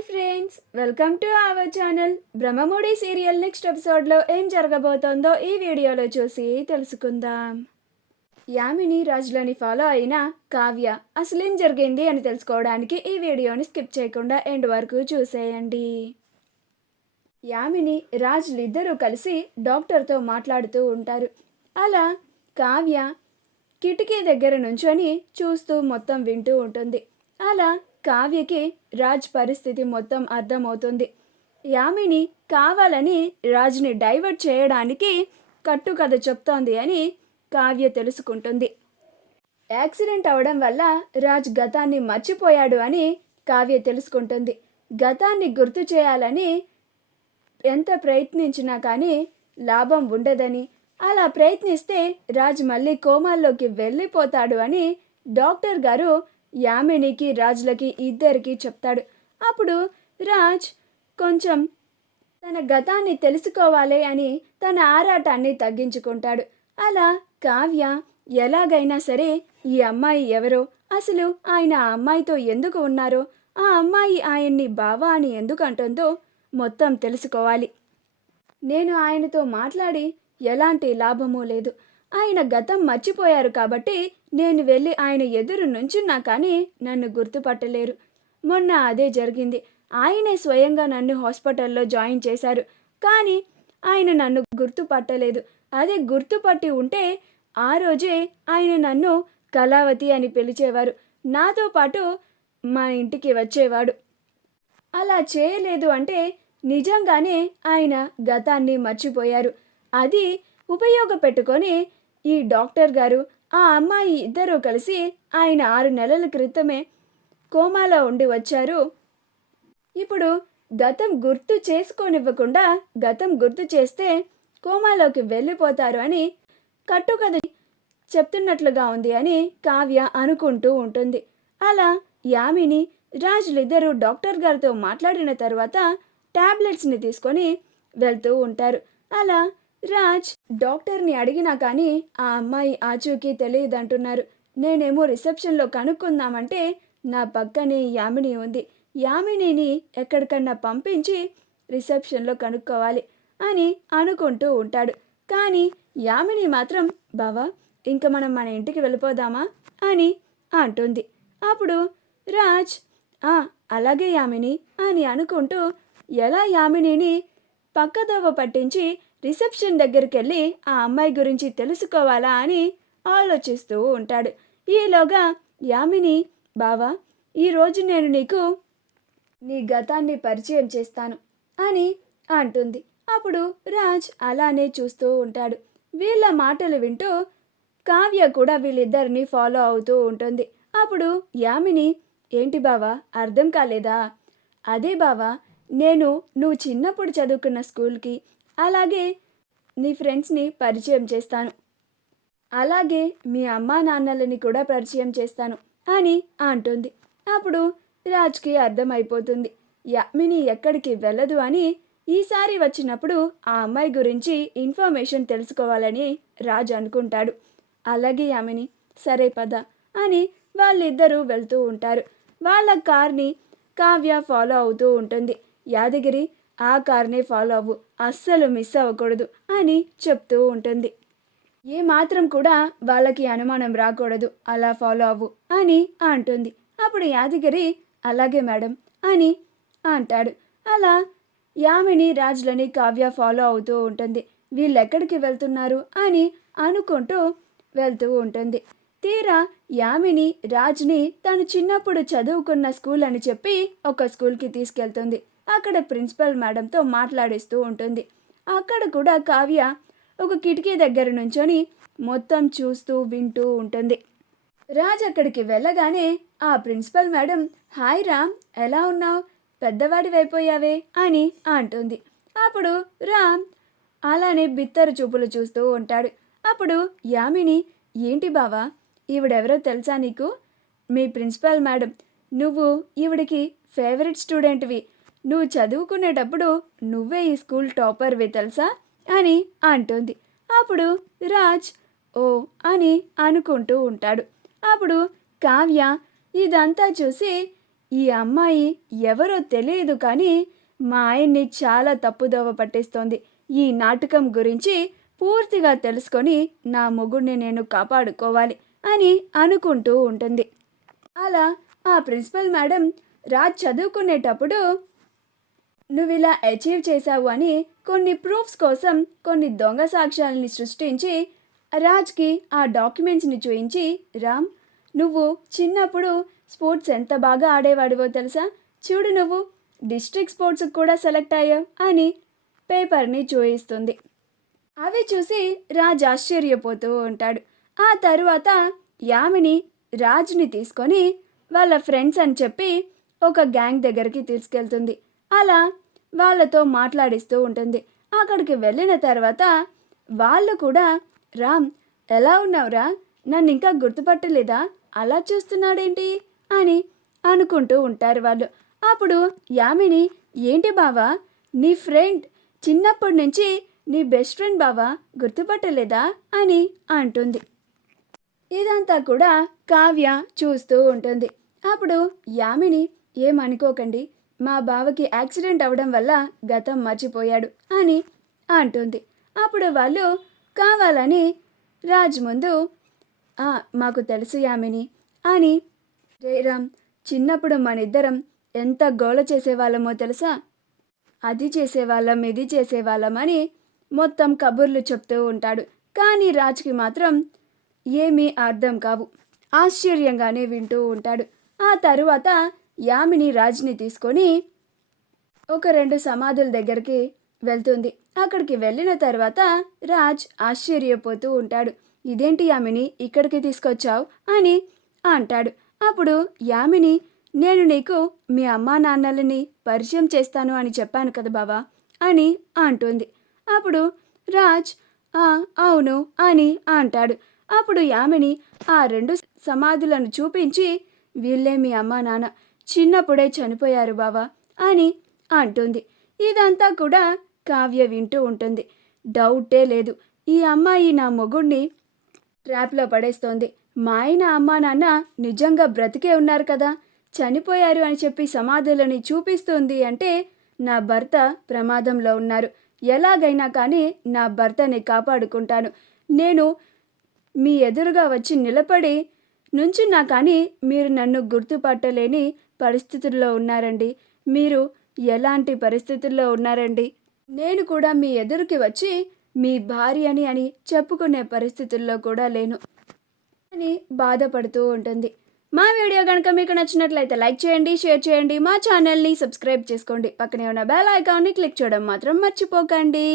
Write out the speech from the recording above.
Hi friends, welcome to our channel. Brahmamudi serial next ఎపిసోడ్లో ఏం జరగబోతోందో ఈ వీడియోలో చూసి తెలుసుకుందాం. యామిని రాజులని ఫాలో అయిన కావ్య అసలేం జరిగింది అని తెలుసుకోవడానికి ఈ వీడియోని స్కిప్ చేయకుండా ఎండ్ వరకు చూసేయండి. యామిని రాజులిద్దరూ కలిసి డాక్టర్తో మాట్లాడుతూ ఉంటారు. అలా కావ్య కిటికీ దగ్గర నుంచొని చూస్తూ మొత్తం వింటూ ఉంటుంది. అలా కావ్యకి రాజ్ పరిస్థితి మొత్తం అర్థమవుతుంది. యామిని కావాలని రాజ్ని డైవర్ట్ చేయడానికి కట్టుకథ చెప్తోంది అని కావ్య తెలుసుకుంటుంది. యాక్సిడెంట్ అవడం వల్ల రాజ్ గతాన్ని మర్చిపోయాడు అని కావ్య తెలుసుకుంటుంది. గతాన్ని గుర్తు చేయాలని ఎంత ప్రయత్నించినా కానీ లాభం ఉండదని, అలా ప్రయత్నిస్తే రాజ్ మళ్ళీ కోమాల్లోకి వెళ్ళిపోతాడు అని డాక్టర్ గారు యామినికి రాజ్లకి ఇద్దరికి చెప్తాడు. అప్పుడు రాజ్ కొంచెం తన గతాన్ని తెలుసుకోవాలి అని తన ఆరాటాన్ని తగ్గించుకుంటాడు. అలా కావ్య ఎలాగైనా సరే ఈ అమ్మాయి ఎవరో, అసలు ఆయన ఆ అమ్మాయితో ఎందుకు ఉన్నారో, ఆ అమ్మాయి ఆయన్ని బావా అని ఎందుకు అంటుందో మొత్తం తెలుసుకోవాలి. నేను ఆయనతో మాట్లాడి ఎలాంటి లాభమూ లేదు. ఆయన గతం మర్చిపోయారు కాబట్టి నేను వెళ్ళి ఆయన ఎదురు నుంచున్నా కానీ నన్ను గుర్తుపట్టలేరు. మొన్న అదే జరిగింది. ఆయనే స్వయంగా నన్ను హాస్పిటల్లో జాయిన్ చేశారు, కానీ ఆయన నన్ను గుర్తుపట్టలేదు. అదే గుర్తుపట్టి ఉంటే ఆ రోజే ఆయన నన్ను కళావతి అని పిలిచేవారు, నాతో పాటు మా ఇంటికి వచ్చేవాడు. అలా చేయలేదు అంటే నిజంగానే ఆయన గతాన్ని మర్చిపోయారు. అది ఉపయోగపెట్టుకొని ఈ డాక్టర్ గారు ఆ అమ్మాయి ఇద్దరూ కలిసి ఆయన 6 నెలల క్రితమే కోమాలో ఉండి వచ్చారు. ఇప్పుడు గతం గుర్తు చేసుకోనివ్వకుండా గతం గుర్తు చేస్తే కోమాలోకి వెళ్ళిపోతారు అని కట్టుకథ చెప్తున్నట్లుగా ఉంది అని కావ్య అనుకుంటూ ఉంటుంది. అలా యామిని రాజులిద్దరూ డాక్టర్ గారితో మాట్లాడిన తర్వాత టాబ్లెట్స్ని తీసుకొని వెళ్తూ ఉంటారు. అలా రాజ్ డాక్టర్ని అడిగినా కానీ ఆ అమ్మాయి ఆచూకీ తెలియదంటున్నారు. నేనేమో రిసెప్షన్లో కనుక్కుందామంటే నా పక్కనే యామిని ఉంది. యామినిని ఎక్కడికన్నా పంపించి రిసెప్షన్లో కనుక్కోవాలి అని అనుకుంటూ ఉంటాడు. కానీ యామిని మాత్రం బావా, ఇంక మనం మన ఇంటికి వెళ్ళిపోదామా అని అంటుంది. అప్పుడు రాజ్ అలాగే యామిని అని అనుకుంటూ ఎలా యామినిని పక్కదోవ పట్టించి రిసెప్షన్ దగ్గరికి వెళ్ళి ఆ అమ్మాయి గురించి తెలుసుకోవాలా అని ఆలోచిస్తూ ఉంటాడు. ఈలోగా యామిని బావా, ఈరోజు నేను నీకు నీ గతాన్ని పరిచయం చేస్తాను అని అంటుంది. అప్పుడు రాజ్ అలానే చూస్తూ ఉంటాడు. వీళ్ళ మాటలు వింటూ కావ్య కూడా వీళ్ళిద్దరిని ఫాలో అవుతూ ఉంటుంది. అప్పుడు యామిని, ఏంటి బావా, అర్థం కాలేదా? అదే బావా, నువ్వు చిన్నప్పుడు చదువుకున్న స్కూల్కి, అలాగే నీ ఫ్రెండ్స్ని పరిచయం చేస్తాను, అలాగే మీ అమ్మా నాన్నలని కూడా పరిచయం చేస్తాను అని అంటుంది. అప్పుడు రాజ్కి అర్థమైపోతుంది యామిని ఎక్కడికి వెళ్ళదు అని. ఈసారి వచ్చినప్పుడు ఆ అమ్మాయి గురించి ఇన్ఫర్మేషన్ తెలుసుకోవాలని రాజ్ అనుకుంటాడు. అలాగే యామిని, సరే పద అని వాళ్ళిద్దరూ వెళ్తూ ఉంటారు. వాళ్ళ కార్ని కావ్య ఫాలో అవుతూ ఉంటుంది. యాదగిరి, ఆ కార్నే ఫాలో అవ్వు, అస్సలు మిస్ అవ్వకూడదు అని చెప్తూ ఉంటుంది. ఏ మాత్రం కూడా వాళ్ళకి అనుమానం రాకూడదు, అలా ఫాలో అవ్వు అని అంటుంది. అప్పుడు యాదగిరి అలాగే మేడం అని అంటాడు. అలా యామిని రాజులని కావ్య ఫాలో అవుతూ ఉంటుంది. వీళ్ళెక్కడికి వెళ్తున్నారు అని అనుకుంటూ వెళ్తూ ఉంటుంది. తీరా యామిని రాజ్ని తను చిన్నప్పుడు చదువుకున్న స్కూల్ అని చెప్పి ఒక స్కూల్కి తీసుకెళ్తుంది. అక్కడ ప్రిన్సిపల్ మేడంతో మాట్లాడిస్తూ ఉంటుంది. అక్కడ కూడా కావ్య ఒక కిటికీ దగ్గర నుంచొని మొత్తం చూస్తూ వింటూ ఉంటుంది. రాజ్ అక్కడికి వెళ్ళగానే ఆ ప్రిన్సిపల్ మేడం, హాయ్ రామ్, ఎలా ఉన్నావు, పెద్దవాడివైపోయావే అని అంటుంది. అప్పుడు రామ్ అలానే బిత్తరు చూపులు చూస్తూ ఉంటాడు. అప్పుడు యామిని, ఏంటి బావా, ఈవిడెవరో తెలుసా నీకు? మీ ప్రిన్సిపల్ మేడం, నువ్వు ఈవిడికి ఫేవరెట్ స్టూడెంట్వి, నువ్వు చదువుకునేటప్పుడు నువ్వే ఈ స్కూల్ టాపర్వి తెలుసా అని అంటుంది. అప్పుడు రాజ్ ఓ అని అనుకుంటూ ఉంటాడు. అప్పుడు కావ్య ఇదంతా చూసి ఈ అమ్మాయి ఎవరో తెలియదు కానీ మా ఆయన్ని చాలా తప్పుదోవ పట్టిస్తోంది. ఈ నాటకం గురించి పూర్తిగా తెలుసుకొని నా మొగుడిని నేను కాపాడుకోవాలి అని అనుకుంటూ ఉంటుంది. అలా ఆ ప్రిన్సిపల్ మేడం రాజ్ చదువుకునేటప్పుడు నువ్విలా అచీవ్ చేశావు అని కొన్ని ప్రూఫ్స్ కోసం కొన్ని దొంగ సాక్ష్యాలని సృష్టించి రాజ్కి ఆ డాక్యుమెంట్స్ని చూయించి, రామ్ నువ్వు చిన్నప్పుడు స్పోర్ట్స్ ఎంత బాగా ఆడేవాడివో తెలుసా, చూడు నువ్వు డిస్ట్రిక్ట్ స్పోర్ట్స్కి కూడా సెలెక్ట్ అయ్యావు అని పేపర్ని చూయిస్తుంది. అవి చూసి రాజ్ ఆశ్చర్యపోతూ ఉంటాడు. ఆ తరువాత యామిని రాజ్ని తీసుకొని వాళ్ళ ఫ్రెండ్స్ అని చెప్పి ఒక గ్యాంగ్ దగ్గరికి తీసుకెళ్తుంది. అలా వాళ్ళతో మాట్లాడిస్తూ ఉంటుంది. అక్కడికి వెళ్ళిన తర్వాత వాళ్ళు కూడా, రామ్ ఎలా ఉన్నావురా, నన్ను ఇంకా గుర్తుపట్టలేదా, అలా చూస్తున్నాడేంటి అని అనుకుంటూ ఉంటారు వాళ్ళు. అప్పుడు యామిని, ఏంటి బావా నీ ఫ్రెండ్ చిన్నప్పటి నుంచి నీ బెస్ట్ ఫ్రెండ్ బావా గుర్తుపట్టలేదా అని అంటుంది. ఇదంతా కూడా కావ్య చూస్తూ ఉంటుంది. అప్పుడు యామిని, ఏమనుకోకండి, మా బావకి యాక్సిడెంట్ అవ్వడం వల్ల గతం మర్చిపోయాడు అని అంటుంది. అప్పుడు వాళ్ళు కావాలని రాజ్ ముందు, మాకు తెలుసు యామిని అని, జయరామ్ చిన్నప్పుడు మనిద్దరం ఎంత గోల చేసేవాళ్ళమో తెలుసా, అది చేసేవాళ్ళం ఇది చేసేవాళ్ళం అని మొత్తం కబుర్లు చెప్తూ ఉంటాడు. కానీ రాజ్కి మాత్రం ఏమీ అర్థం కావు, ఆశ్చర్యంగానే వింటూ ఉంటాడు. ఆ తరువాత యామిని రాజ్ని తీసుకొని ఒక 2 సమాధుల దగ్గరికి వెళ్తుంది. అక్కడికి వెళ్ళిన తర్వాత రాజ్ ఆశ్చర్యపోతూ ఉంటాడు. ఇదేంటి యామిని ఇక్కడికి తీసుకొచ్చావు అని అంటాడు. అప్పుడు యామిని, నేను నీకు మీ అమ్మా నాన్నలని పరిచయం చేస్తాను అని చెప్పాను కదా బావా అని అంటుంది. అప్పుడు రాజ్ అవును అని అంటాడు. అప్పుడు యామిని ఆ 2 సమాధులను చూపించి, వీళ్ళే మీ అమ్మా నాన్న, చిన్నప్పుడే చనిపోయారు బావా అని అంటుంది. ఇదంతా కూడా కావ్య వింటూ ఉంటుంది. డౌటే లేదు, ఈ అమ్మాయి నా మొగుడిని ట్రాప్లో పడేస్తోంది. మా ఆయన అమ్మా నాన్న నిజంగా బ్రతికే ఉన్నారు కదా, చనిపోయారు అని చెప్పి సమాధులని చూపిస్తుంది అంటే నా భర్త ప్రమాదంలో ఉన్నారు. ఎలాగైనా కానీ నా భర్తని కాపాడుకుంటాను. నేను మీ ఎదురుగా వచ్చి నిలబడి నుంచున్నా కానీ మీరు నన్ను గుర్తుపట్టలేని పరిస్థితుల్లో ఉన్నారండి. మీరు ఎలాంటి పరిస్థితుల్లో ఉన్నారండి, నేను కూడా మీ ఎదురుకి వచ్చి మీ భార్యని అని చెప్పుకునే పరిస్థితుల్లో కూడా లేను అని బాధపడుతూ ఉంటుంది. మా వీడియో కనుక మీకు నచ్చినట్లయితే లైక్ చేయండి, షేర్ చేయండి, మా ఛానల్ని సబ్స్క్రైబ్ చేసుకోండి, పక్కనే ఉన్న బెల్ ఐకాన్ని క్లిక్ చేయడం మాత్రం మర్చిపోకండి.